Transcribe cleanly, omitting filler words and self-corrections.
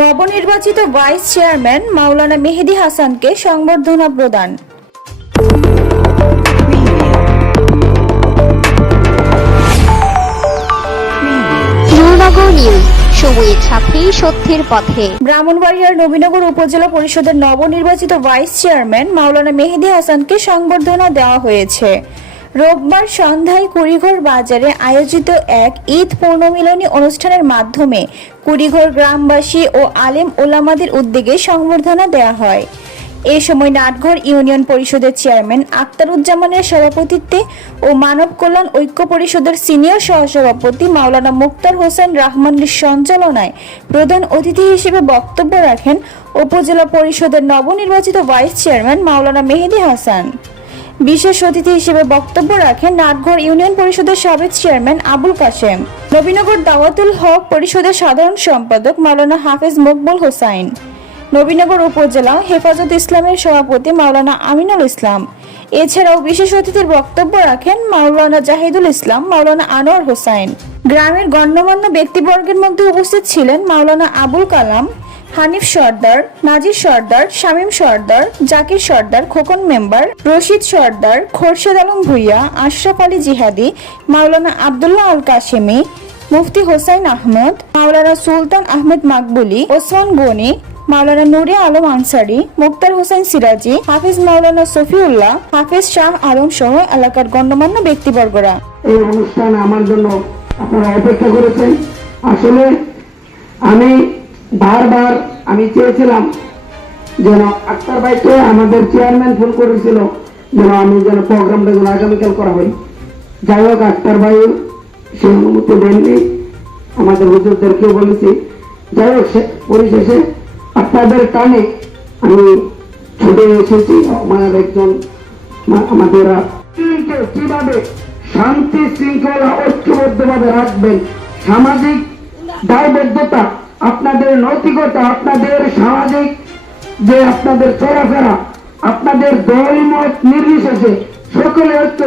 নবনির্বাচিত vice chairman মাওলানা মেহেদী হাসানকে সংবর্ধনা প্রদান। নূরনগর নিউজ, সময়ের সাথে সত্যের পথে। ব্রাহ্মণবাড়িয়ার নবীনগর উপজেলা পরিষদের নবনির্বাচিত ভাইস চেয়ারম্যান মাওলানা মেহেদী হাসানকে সংবর্ধনা দেওয়া হয়েছে। রোববার সন্ধ্যায় কুড়িঘর বাজারে আয়োজিত এক ঈদ পূর্ণমিলনী অনুষ্ঠানের মাধ্যমে কুড়িঘর গ্রামবাসী ও আলেম ওলামাদের উদ্যোগে সংবর্ধনা দেওয়া হয়। এ সময় নাটঘর ইউনিয়ন পরিষদের চেয়ারম্যান আখতারুজ্জামানের সভাপতিত্বে ও মানব কল্যাণ ঐক্য পরিষদের সিনিয়র সহসভাপতি মাওলানা মুক্তার হোসেন রহমানের সঞ্চালনায় প্রধান অতিথি হিসেবে বক্তব্য রাখেন উপজেলা পরিষদের নবনির্বাচিত ভাইস চেয়ারম্যান মাওলানা মেহেদী হাসান। বিশেষ অতিথি হিসেবে বক্তব্য রাখেন নাটঘর ইউনিয়ন পরিষদের সাবেক চেয়ারম্যান আবুল কাশেম, নবীনগর দাওয়াতুল হক পরিষদের সাধারণ সম্পাদক মাওলানা হাফেজ মকবুল হোসাইন, নবীনগর উপজেলা হেফাজত ইসলামের সভাপতি মাওলানা আমিনুল ইসলাম। এছাড়াও বিশেষ অতিথির বক্তব্য রাখেন মাওলানা জাহিদুল ইসলাম, মাওলানা আনোয়ার হোসাইন। গ্রামের গণ্যমান্য ব্যক্তিবর্গের মধ্যে উপস্থিত ছিলেন মাওলানা আবুল কালাম, হানিফ সর্দার, নাজির সর্দার, শামীম সর্দার, জাকির সর্দার, খোকন মেম্বার, রশিদ সর্দার, খোরশেদ আলম ভুইয়া, আশরাফ আলী জিহাদি, মাওলানা আবদুল্লাহ আল কাশেমি, মুফতি হোসাইন আহমদ, মাওলানা সুলতান আহমেদ মাকবুলি, ওসমান গনি, মাওলানা নুরে আলম আনসারি, মুক্তার হোসেন সিরাজি, হাফিজ মাওলানা সফিউল্লাহ, হাফিজ শাহ আলম সহ এলাকার গণ্যমান্য ব্যক্তিবর্গরা। এই অনুষ্ঠানে আমার জন্য আপনারা অপেক্ষা করেছেন। আসলে আমি বারবার চেয়েছিলাম যেন আক্তার ভাইকে আমাদের চেয়ারম্যান ফোন করেছিল যেন প্রোগ্রামটা যেন আগামীকাল করা হয়। যাই হোক, আক্তার ভাই সে অনুমতি দেননি, আমাদের হুজুরদেরকেও বলেছি। যাই হোক, পরিশেষে আপনাদের টানে আমি ছুটে এসেছি। আমাদের কিভাবে শান্তি শৃঙ্খলা ঐক্যবদ্ধভাবে রাখবেন, সামাজিক দায়বদ্ধতা, আপনাদের নৈতিকতা, আপনাদের সামাজিক যে আপনাদের চলাফেরা, আপনাদের দল মত নির্বিশেষে সকলে ঐক্য